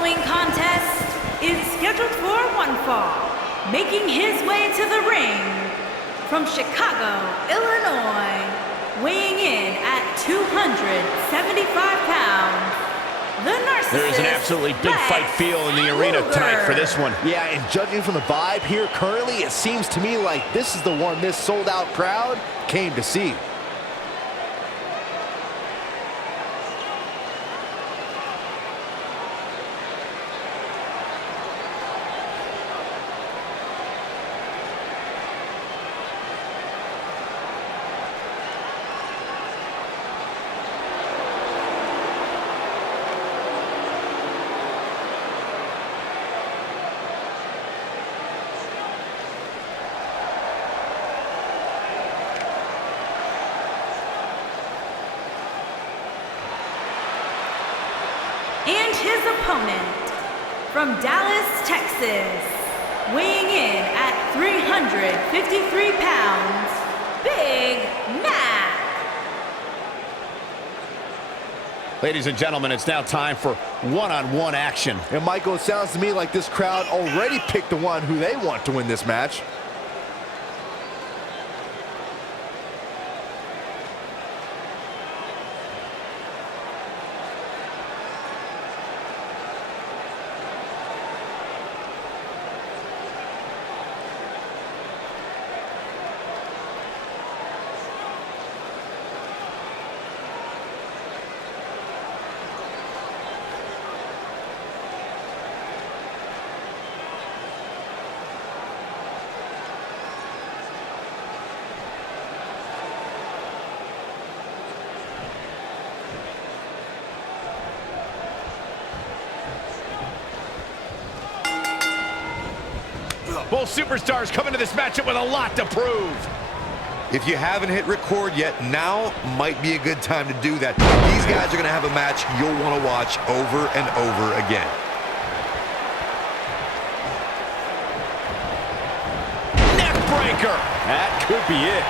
following contest is scheduled for one fall. Making his way to the ring from Chicago, Illinois, weighing in at 275 pounds, the narcissist. There is an absolutely big fight feel in the arena tonight for this one. Yeah, and judging from the vibe here currently, it seems to me like this is the one this sold-out crowd came to see. And his opponent, from Dallas, Texas, weighing in at 353 pounds, Big Mac. Ladies and gentlemen, it's now time for one-on-one action. And Michael, it sounds to me like this crowd already picked the one who they want to win this match. Both superstars come into this matchup with a lot to prove. If you haven't hit record yet, now might be a good time to do that. These guys are going to have a match you'll want to watch over and over again. Neck breaker. That could be it.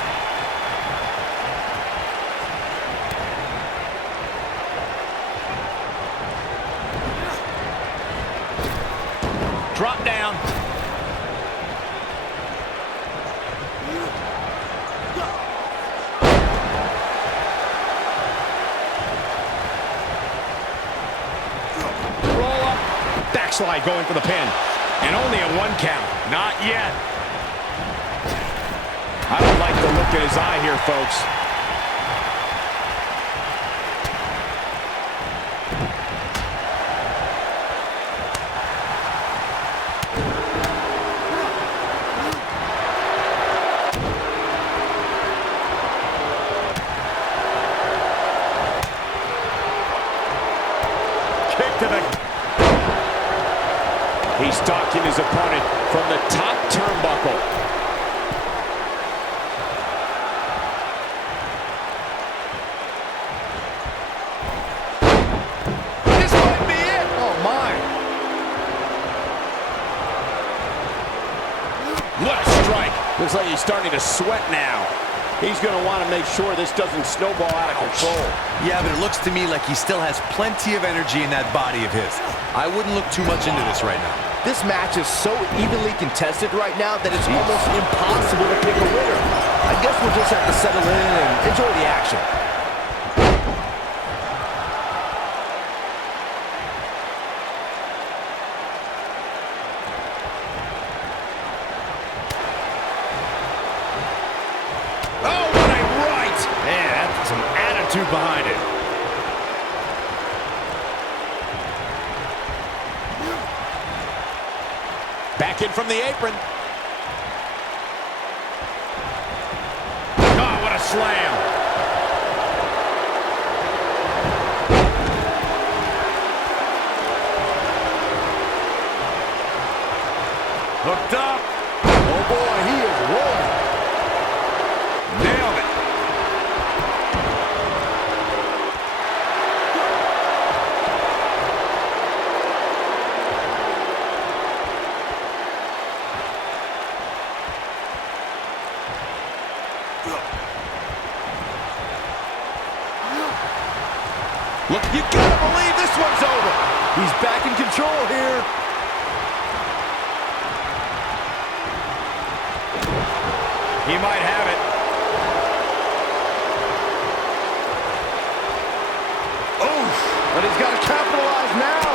Drop down. Backslide going for the pin. And only a 1 count. Not yet. I don't like the look in his eye here, folks. Kick to the... He's stalking his opponent from the top turnbuckle. This might be it. Oh, my. What a strike. Looks like he's starting to sweat now. He's going to want to make sure this doesn't snowball out of control. Yeah, but it looks to me like he still has plenty of energy in that body of his. I wouldn't look too much into this right now. This match is so evenly contested right now that it's almost impossible to pick a winner. I guess we'll just have to settle in and enjoy the action. Oh, what a right! Man, that's some attitude behind it. Back in from the apron. Oh, what a slam. Hooked up. Oh, boy, he is rolling. Nailed it. Look, you gotta believe this one's over. He's back in control. control here. He might have it. Oof. But he's got to capitalize now.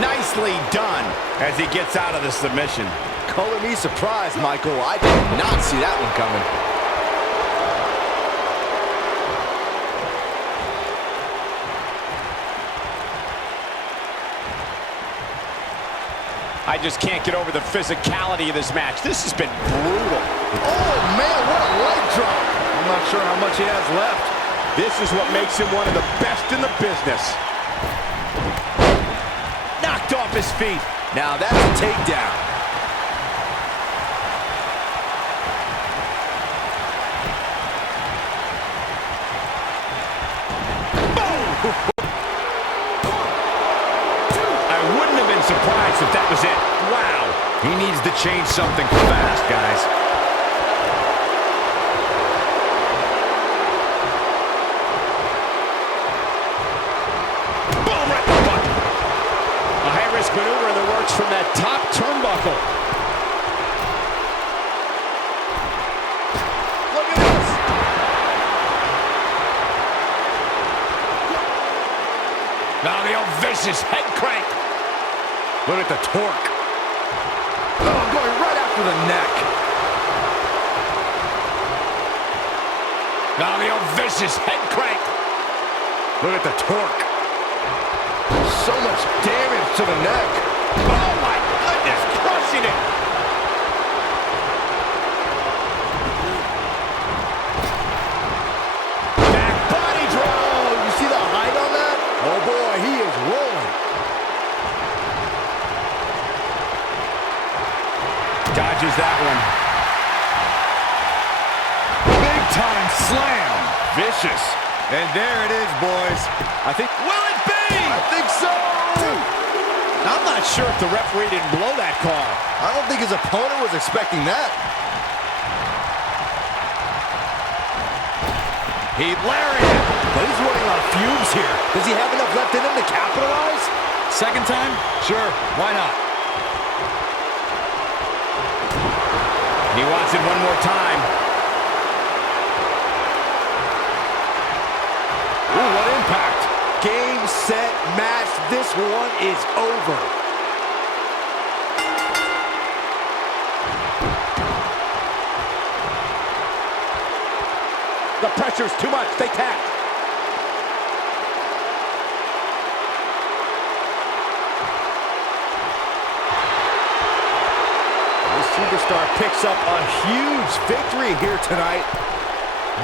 Nicely done as he gets out of the submission. Color me surprised, Michael. I did not see that one coming. I just can't get over the physicality of this match. This has been brutal. Oh, man, what a leg drop. I'm not sure how much he has left. This is what makes him one of the best in the business. Knocked off his feet. Now that's a takedown. I wouldn't have been surprised if that was it. Wow. He needs to change something fast, guys. Boom, right in the butt. A high-risk maneuver in the works from that top turnbuckle. Look at this. Now the old vicious head crank. Look at the torque. Oh, going right after the neck. Now the old vicious head crank. Look at the torque. So much damage to the neck. Oh my goodness, crushing it. Back body drop. Oh, you see the height on that? Oh boy, he is rolling. Dodges that one. Big time slam. Vicious. And there it is, boys. I think. Will it be? I think so. I'm not sure if the referee didn't blow that call. I don't think his opponent was expecting that. He lariat. But he's running on fumes here. Does he have enough left in him to capitalize? Second time? Sure, why not? He wants it one more time. Ooh, what impact. Game, set, match. This one is over. The pressure's too much. They tap. This superstar picks up a huge victory here tonight.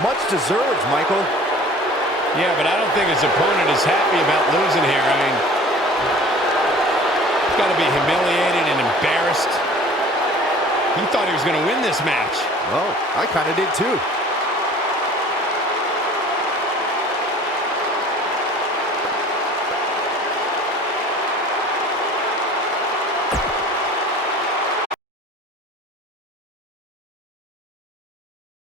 Much deserved, Michael. Yeah, but I don't think his opponent is happy about losing here. I mean, he's got to be humiliated and embarrassed. He thought he was going to win this match. Well, I kind of did too.